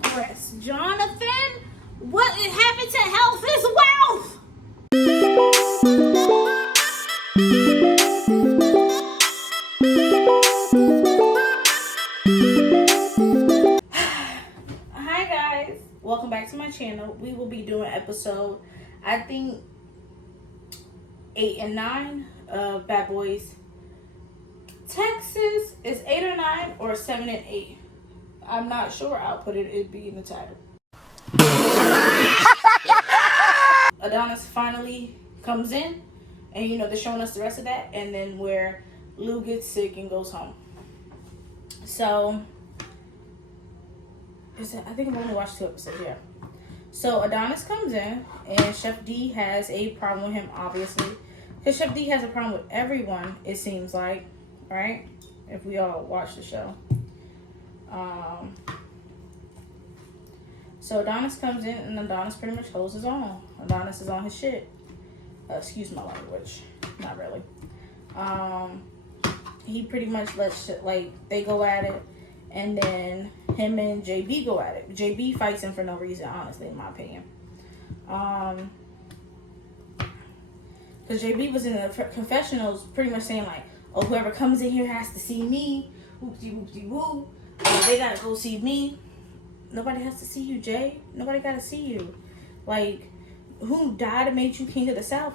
progress. Jonathan, what happened to health is wealth. Hi guys, welcome back to my channel. We will be doing episode, I think 8 and 9 of Bad Boys Texas. Is 8 or 9 or 7 and 8? I'm not sure. I'll put it, it'd be in the title. Adonis finally comes in, and they're showing us the rest of that, and then where Lou gets sick and goes home. So I think I've only watched 2 episodes, yeah. So Adonis comes in, and Chef D has a problem with him, obviously. Because Chef D has a problem with everyone, it seems like, right? If we all watch the show. So Adonis comes in, and Adonis pretty much holds his own. Adonis is on his shit. Excuse my language. Not really. He pretty much lets shit, they go at it, and then him and JB go at it. JB fights him for no reason, honestly, in my opinion. Because JB was in the confessionals pretty much saying, oh, whoever comes in here has to see me. Whoopty-whoopty-woo. They gotta go see me. Nobody has to see you, Jay. Nobody gotta see you. Who died and made you king of the South?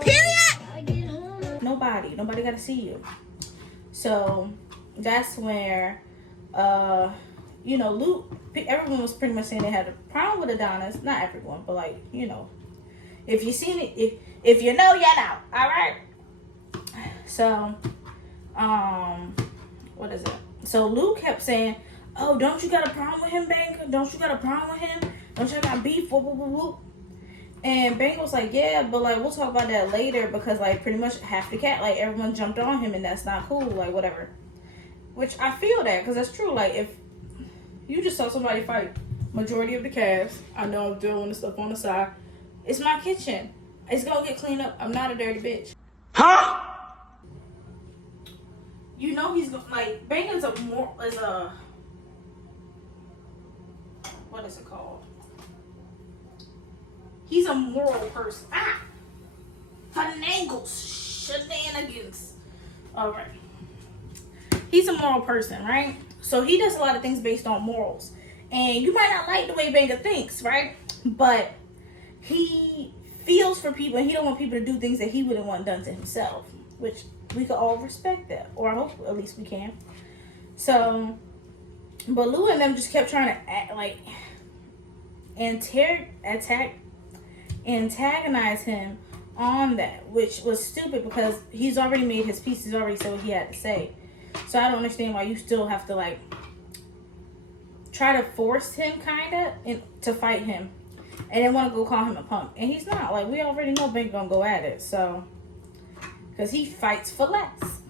Period! Nobody gotta see you. So, that's where, Luke, everyone was pretty much saying they had a problem with Adonis. Not everyone, but if you seen it, if you know, you know. Alright? So, what is it? So Luke kept saying, oh, don't you got a problem with him, Banker? Don't you got a problem with him? Don't you got beef? Whoop, whoop, whoop, whoop. And Banker was like, yeah, but we'll talk about that later, because pretty much half the cat, everyone jumped on him, and that's not cool, whatever. Which I feel that, because that's true. If you just saw somebody fight majority of the cast, I know I'm doing this stuff on the side. It's my kitchen. It's gonna get cleaned up. I'm not a dirty bitch. Huh? He's Banger's what is it called? He's a moral person. Finagles, shenanigans. All right. He's a moral person, right? So he does a lot of things based on morals. And you might not like the way Banger thinks, right? But he feels for people, and he don't want people to do things that he wouldn't want done to himself, which we could all respect that, or I hope at least we can. So, but Lou and them just kept trying to act antagonize him on that, which was stupid, because he's already made his peace. He's already said what he had to say. So I don't understand why you still have to try to force him to fight him, and then want to go call him a punk. And he's not. We already know Bank gonna go at it, so, because he fights for less.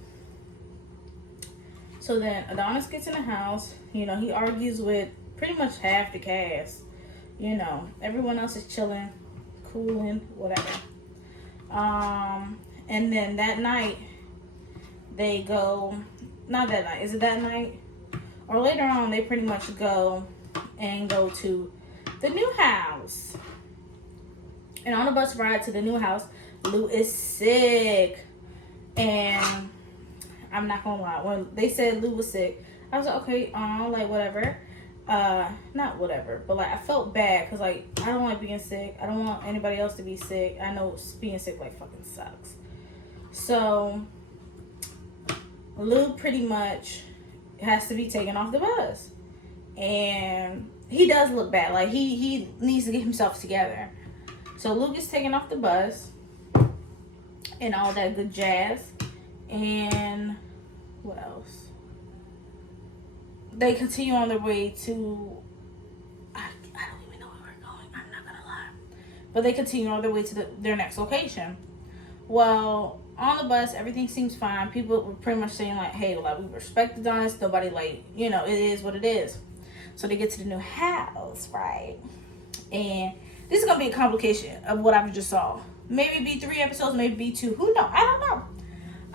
So then Adonis gets in the house. He argues with pretty much half the cast. Everyone else is chilling, cooling, whatever. And then that night, they go, not that night, is it that night? Or later on, they pretty much go to the new house. And on the bus ride to the new house, Lou is sick. And I'm not gonna lie, when they said Lou was sick, I was like, okay, whatever. Not whatever, but I felt bad, because I don't like being sick. I don't want anybody else to be sick. I know being sick fucking sucks. So Lou pretty much has to be taken off the bus, and he does look bad. He needs to get himself together. So Lou gets taken off the bus and all that good jazz. And what else? They continue on their way to, I don't even know where we're going, I'm not gonna lie. But they continue on their way to their next location. Well, on the bus, everything seems fine. People were pretty much saying hey, we respect Adonis. Nobody it is what it is. So they get to the new house, right? And this is gonna be a complication of what I just saw. Maybe be 3 episodes, maybe be 2. Who knows? I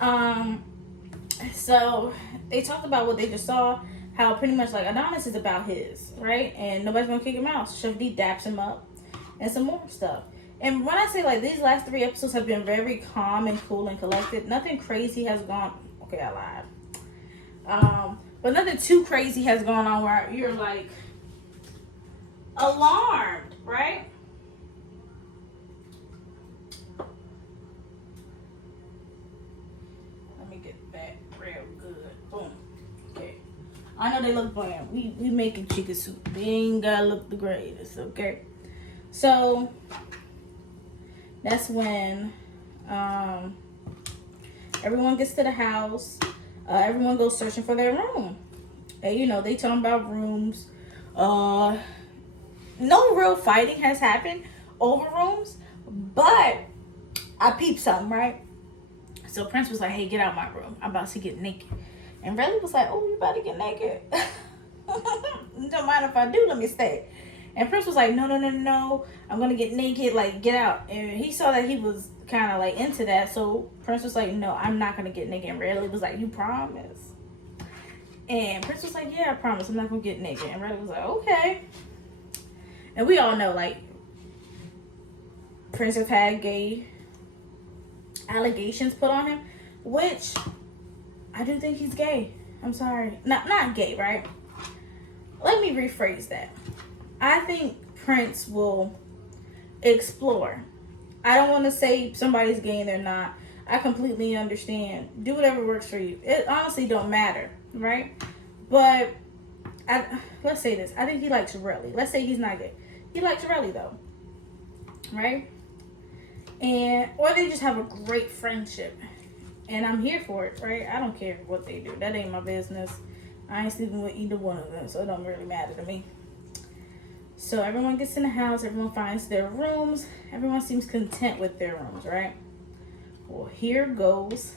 don't know. So they talked about what they just saw. how pretty much like Adonis is about his, right? And nobody's gonna kick him out. So Chef D daps him up and some more stuff. And when I say like these last 3 episodes have been very calm and cool and collected, nothing crazy has gone. Okay, I lied. But nothing too crazy has gone on where you're like alarmed, right? Let me get that real good. Boom. Okay. I know they look bland. We making chicken soup. They ain't gotta look the greatest, okay? So that's when everyone gets to the house. Everyone goes searching for their room. And you know, they tell them about rooms. No real fighting has happened over rooms, but I peeped something, right? So Prince was like, hey, get out my room. I'm about to get naked. And Riley was like, oh, you about to get naked? Don't mind if I do, let me stay. And Prince was like, no. I'm going to get naked, like, get out. And he saw that he was kind of, like, into that. So Prince was like, no, I'm not going to get naked. And Riley was like, you promise? And Prince was like, yeah, I promise. I'm not going to get naked. And Riley was like, okay. And we all know, like, Prince has had gay allegations put on him, which I do think he's gay. I'm sorry. Not gay, right? Let me rephrase that. I think Prince will explore. I don't want to say somebody's gay and they're not. I completely understand. Do whatever works for you. It honestly don't matter, right? But let's say this. I think he likes Relly. Let's say he's not gay. He likes Relly though, right? And or they just have a great friendship, and I'm here for it, right? I don't care what they do. That ain't my business. I ain't sleeping with either one of them, so it don't really matter to me. So everyone gets in the house. Everyone finds their rooms. Everyone seems content with their rooms, right? Well, here goes.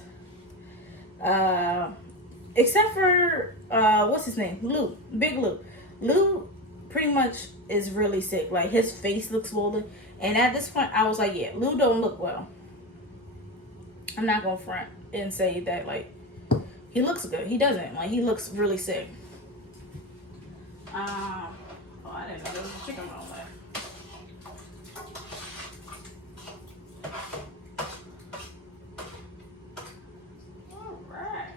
Except for what's his name? Lou, Big Lou. Lou pretty much is really sick. Like his face looks swollen. And at this point, I was like, yeah, Lou don't look well. I'm not gonna front and say that like he looks good. He doesn't. Like he looks really sick. Oh, I didn't know there was a chicken bone left. All right.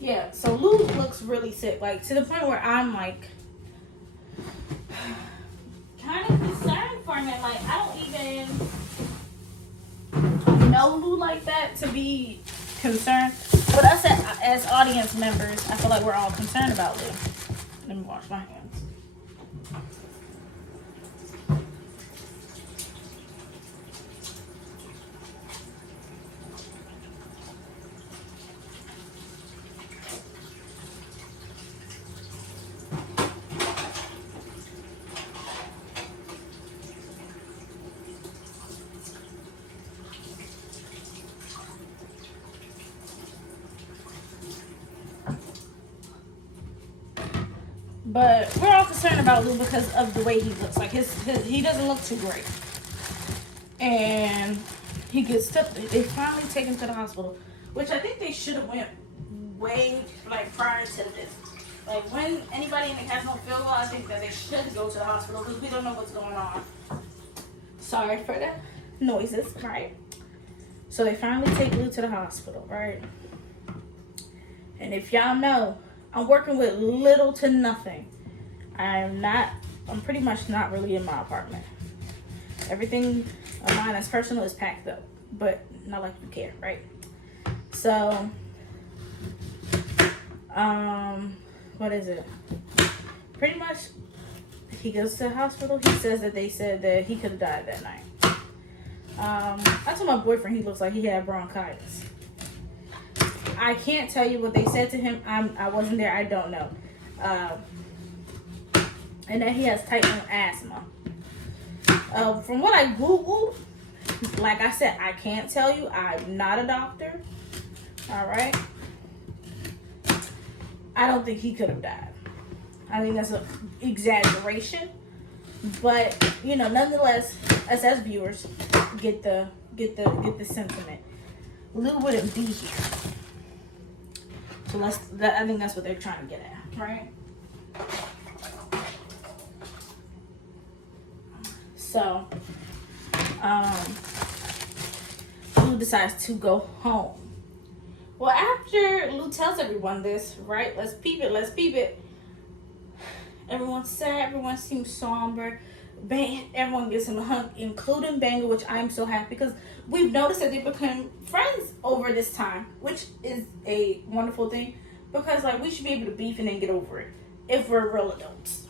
Yeah, so Lou looks really sick, like to the point where I'm like kind of concerned for him. Like I don't even know Lou like that to be concerned. But us as audience members, I feel like we're all concerned about Lou. Let me wash my hands. But we're all concerned about Lou because of the way he looks. Like he doesn't look too great. And he gets tough. They finally take him to the hospital, which I think they should have went way like prior to this. Like when anybody in the cast don't feel well, I think that they should go to the hospital because we don't know what's going on. Sorry for the noises, right? So they finally take Lou to the hospital, right? And if y'all know, I'm working with little to nothing. I'm pretty much not really in my apartment. Everything of mine that's personal is packed up, but not like you care, right? So, what is it? Pretty much, he goes to the hospital. He says that they said that he could have died that night. I told my boyfriend he looks like he had bronchitis. I can't tell you what they said to him. I wasn't there. I don't know. And that he has type 1 asthma. From what I Googled, like I said, I can't tell you. I'm not a doctor. All right. I don't think he could have died. I think that's an exaggeration. But nonetheless, us as viewers get the sentiment. Lou wouldn't be here. So I think that's what they're trying to get at, right? So, Lou decides to go home. Well, after Lou tells everyone this, right? Let's peep it. Everyone's sad. Everyone seems somber. Everyone gives him a hug, including Banger, which I'm so happy because we've noticed that they become friends over this time, which is a wonderful thing because we should be able to beef and then get over it if we're real adults.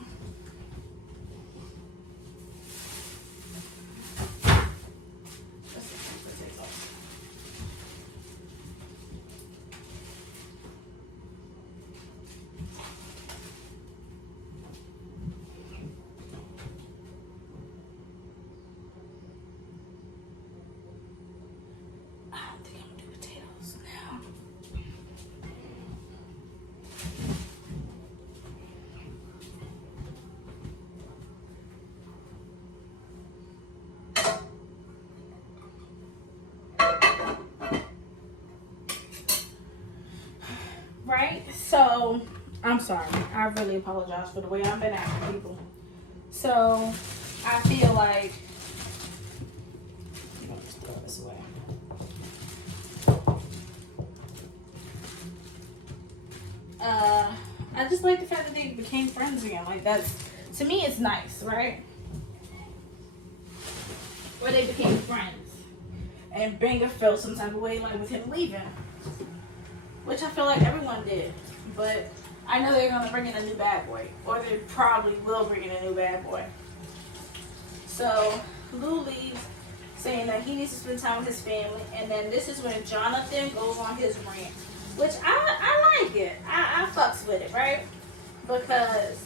Right? So, I'm sorry. I really apologize for the way I've been acting, people. So, I feel like... I'm going to just throw this away. I just like the fact that they became friends again. That's... To me, it's nice, right? Where they became friends. And Banger felt some type of way, with him leaving. Which I feel like everyone did. But I know they're going to bring in a new bad boy. Or they probably will bring in a new bad boy. So, Lou leaves saying that he needs to spend time with his family. And then this is when Jonathan goes on his rant. Which I like it. I fucks with it, right? Because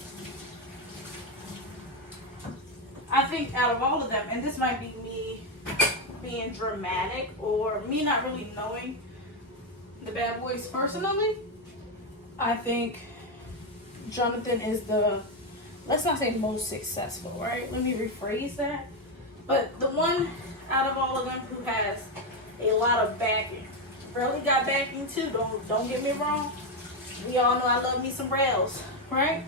I think out of all of them, and this might be me being dramatic or me not really knowing the bad boys personally, I think Jonathan is the, let's not say most successful, right? Let me rephrase that. But the one out of all of them who has a lot of backing. Really got backing too, don't get me wrong. We all know I love me some rails, right?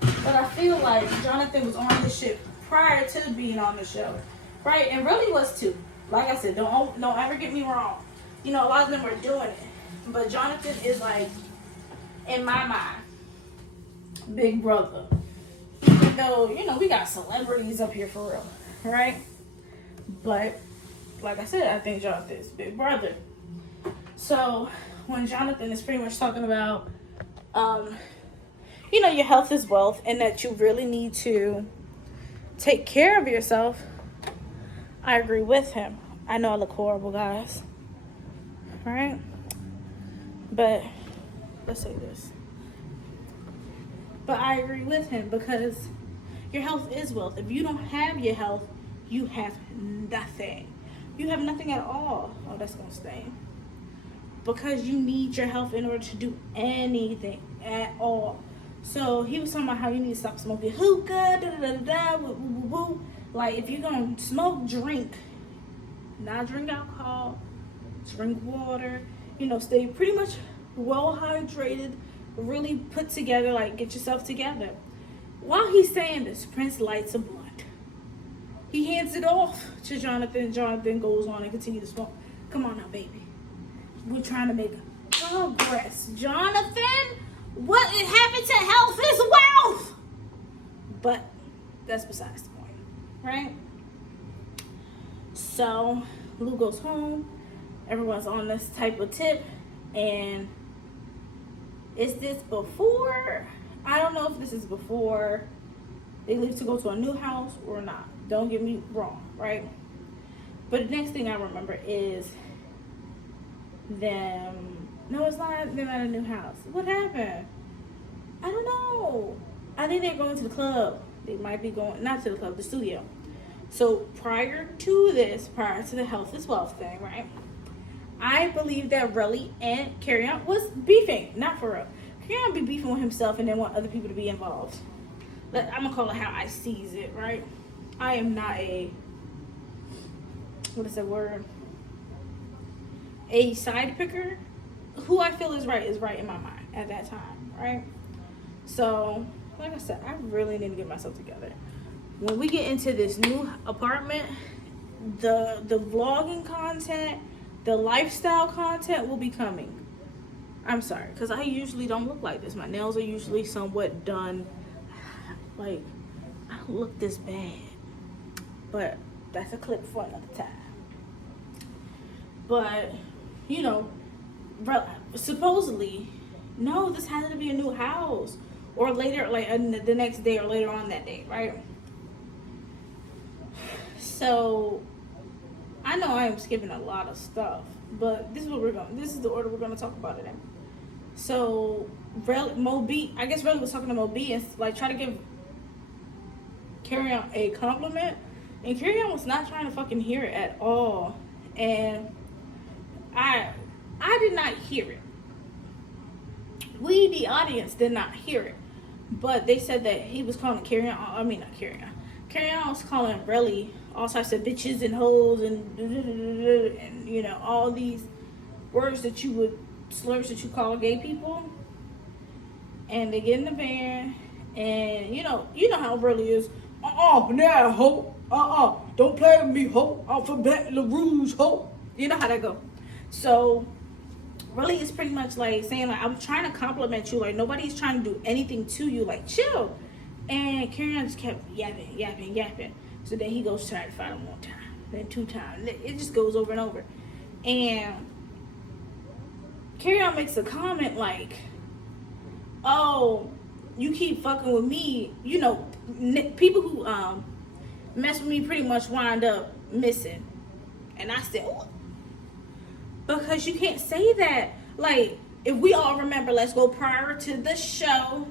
But I feel like Jonathan was on this shit prior to being on the show, right? And really was too. Like I said, don't ever get me wrong. A lot of them are doing it. But Jonathan is in my mind, big brother. Even though, we got celebrities up here for real, right? But, like I said, I think Jonathan is big brother. So, when Jonathan is pretty much talking about, your health is wealth and that you really need to take care of yourself, I agree with him. I know I look horrible, guys. Right? But let's say this. But I agree with him because your health is wealth. If you don't have your health, you have nothing. You have nothing at all. Oh, that's going to stain. Because you need your health in order to do anything at all. So he was talking about how you need to stop smoking hookah, woo. If you're going to smoke, drink. Not drink alcohol. Drink water. Stay pretty much well hydrated, really put together, get yourself together. While he's saying this, Prince lights a blunt. He hands it off to Jonathan. Jonathan goes on and continues to smoke. Come on now, baby. We're trying to make progress. Jonathan, what happened to health is wealth. But that's besides the point, right? So, Lou goes home. Everyone's on this type of tip. And is this before? I don't know if this is before they leave to go to a new house or not. Don't get me wrong, right? But the next thing I remember is them. No, it's not them at a new house. What happened? I don't know. I think they're going to the club. They might be going, not to the club, the studio. So prior to the health is wealth thing, right? I believe that Relly and Carry On was beefing. Not for real. Carrion be beefing with himself and then want other people to be involved. I'm gonna call it how I sees it, right? I am not a, what is that word? A side picker. Who I feel is right in my mind at that time, right? So, like I said, I really need to get myself together. When we get into this new apartment, the vlogging content, the lifestyle content will be coming. I'm sorry, because I usually don't look like this. My nails are usually somewhat done. Like, I don't look this bad. But that's a clip for another time. But, you know, supposedly, no, this has to be a new house. Or later, like the next day or later on that day, right? So, I know I am skipping a lot of stuff. But this is the order we're gonna talk about it in. So, Mo B, I guess Relly was talking to Mo B and like try to give Carrion a compliment, and Carrion was not trying to fucking hear it at all, and I did not hear it. We, the audience, did not hear it, but they said that he was calling Carrion. I mean, not Carrion. Carrion was calling Relly all types of bitches and hoes and you know all these words that you would slurs that you call gay people, and they get in the van, and you know how Relly is. Nah, ho. Don't play with me, ho. I'm forgetting the rules, ho. You know how that go. So, Relly is pretty much like saying, like, I'm trying to compliment you. Like, nobody's trying to do anything to you. Like, chill. And Carrion just kept yapping. So then he goes try to fight him 1 time, then 2 times. It just goes over and over. And Carrion makes a comment like, oh, you keep fucking with me. You know, people who mess with me pretty much wind up missing. And I said, oh, because you can't say that. Like, if we all remember, let's go prior to the show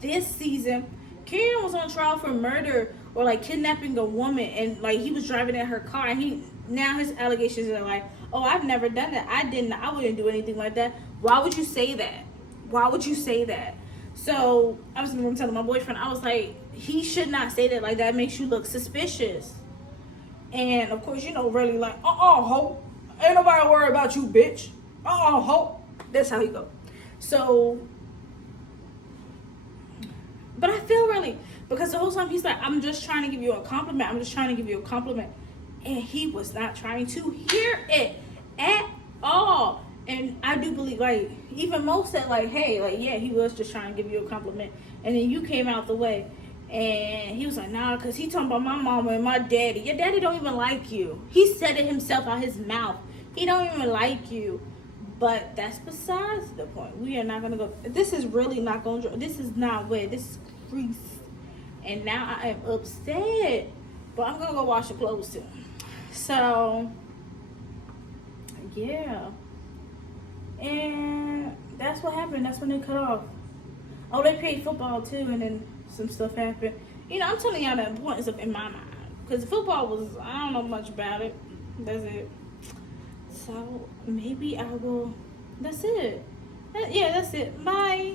this season, Carrion was on trial for murder or like kidnapping a woman, and like he was driving in her car, and now his allegations are like, oh, I've never done that. I wouldn't do anything like that. Why would you say that? Why would you say that? So I was in the room telling my boyfriend, I was like, he should not say that. Like, that makes you look suspicious. And of course, you know, really like, ho, ain't nobody worried about you, bitch. Ho. That's how he go. So, but I feel really, because the whole time he's like, I'm just trying to give you a compliment. And he was not trying to hear it at all. And I do believe, like, even Mo said, like, hey, like, yeah, he was just trying to give you a compliment. And then you came out the way. And he was like, nah, because he talking about my mama and my daddy. Your daddy don't even like you. He said it himself out his mouth. He don't even like you. But that's besides the point. We are not going to go. This is really not going to. This is not wet. This is grease. And now I am upset. But I'm going to go wash the clothes too. So, yeah. And that's what happened. That's when they cut off. Oh, they played football too, and then some stuff happened. You know, I'm telling y'all the importance of in my mind. Because football was, I don't know much about it. That's it. So, maybe I will, that's it. Yeah, that's it. Bye.